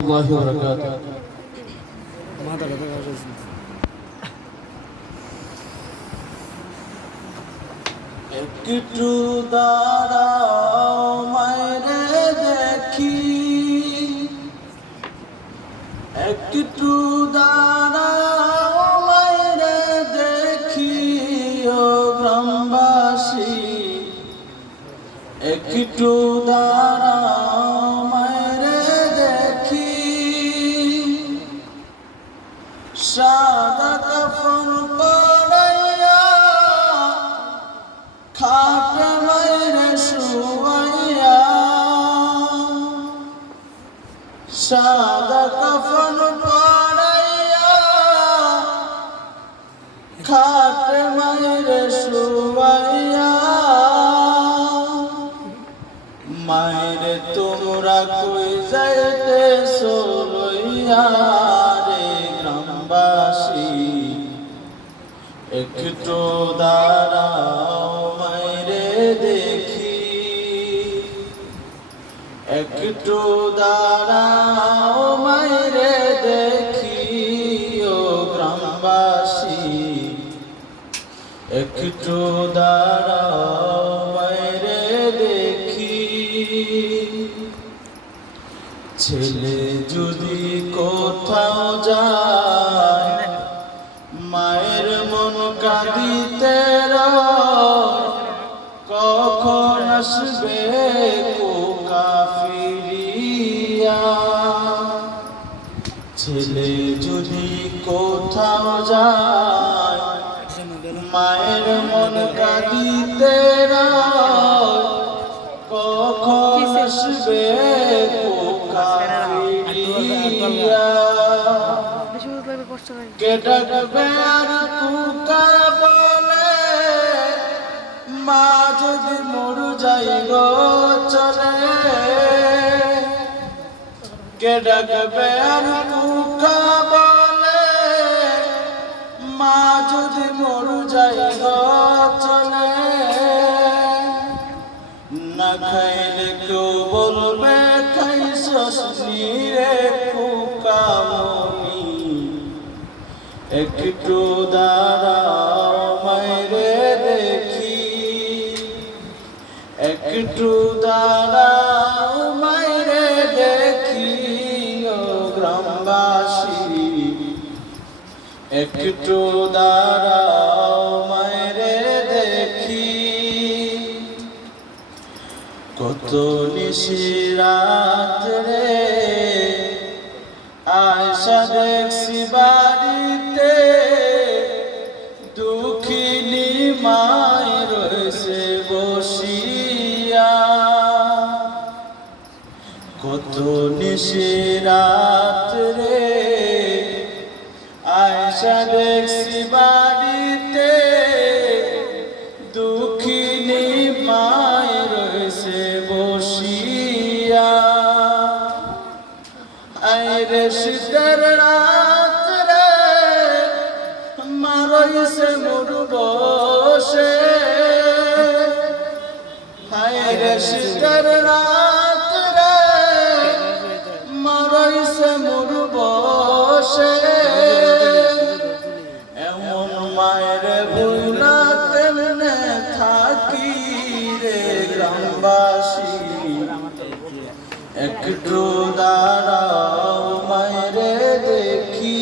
الله وبركاته একটু দাঁড়াও মাইরে দেখি, একটু দাঁড়াও মাইরে দেখি ও গ্রামবাসী, একটু দাঁড়াও মাইরে দেখি। সাদা কাফন পরাইয়া খাটে মাইরে শুয়াইয়া, সাদা কাফন পরাইয়া খাটে মাইরে শুয়াইয়া, মায়েরে তোমরা কই যাইতেছো লইয়া রে গ্রামবাসী, একটু দাঁড়াও মাইরে দেখি, একটু দাঁড়াও মাইরে দেখি ও গ্রামবাসী, একটু দাঁড়াও মাইরে দেখি। ছেলে যদি কোথাও যায় মায়ের মন কাঁদিতে রয়, কখন আসবে কোকা ফিরিয়া। ছেলে যদি কোথাও যায় মায়ের মন কাঁদিতে রয়, কখন আসবে কোকা ফিরিয়া। কে ডাকবে আর কুকা বলে, মা যদি মরু যাই গো চলে। কে ডাকবে আর কুকা বলে, মা যদি মরু যাই গো চলে। না খাইলে কেউ বলবে খাইছস রে কুকা মনি, একটু দাঁড়াও মাইরে দেখি, একটু দাঁড়াও মাইরে দেখি ও গ্রামবাসী, একটু দাঁড়াও মাইরে দেখি। কত নিশি রাত রে আয়সা দেখছি বাড়িতে, দুঃখিনী মাই রয়েছে বসিয়া। কত নিশি রাত রে আয়সা দেখছি বাড়িতে, দুঃখিনী মাই রয়েছে বসিয়া। আইরে শীতের রাত রে মা রয়েছে মোর বসে, আইরে শীতের রাত রে মা রয়েছে মোর বসে। এমন মায়ের ভুলা কেমনে থাকি রে গ্রামবাসী, একটু দাঁড়াও মাইরে দেখি,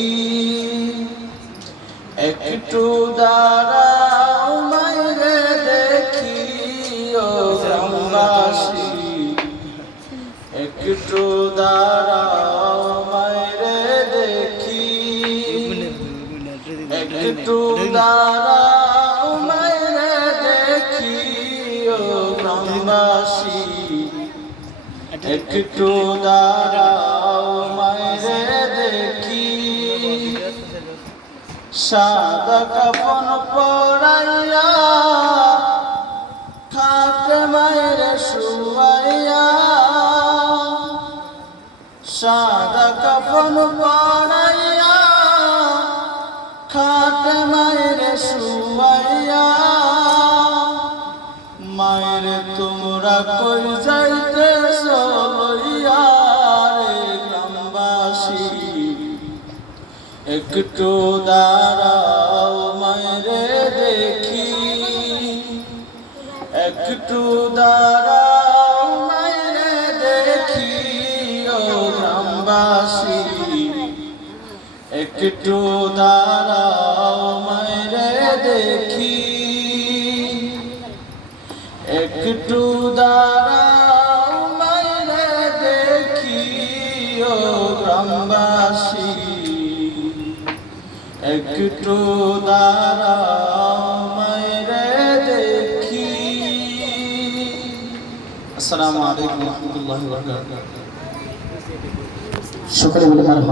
একটু দাঁড়াও মাইরে দেখি ও গ্রামবাসী, একটু দাঁড়াও মাইরে দেখি, একটু দাঁড়াও মাইরে দেখি ও গ্রামবাসী, একটু দাঁড়াও মাইরে দেখি। সাদা কাফন পরাইয়া খাটে মাইরে শুয়াইয়া, সাদা কাফন পরাইয়া খাটে মাইরে শুয়াইয়া, মায়ের তোমরা কই যাইতেছো লইয়া রে গ্রামবাসী। গ্রামবাসী একটু দাঁড়াও মায়েরে দেখি, একটু দাঁড়াও মায়েরে দেখি ও গ্রামবাসী, একটু দাঁড়াও মায়েরে দেখি, একটু দাঁড়াও মায়েরে দেখি ও গ্রামবাসী, একটু দাঁড়াও মায়েরে দেখি। আসসালামু আলাইকুম ওয়া রাহমাতুল্লাহি ওয়া বারাকাতুহু। সকলে বলে মারহাবা।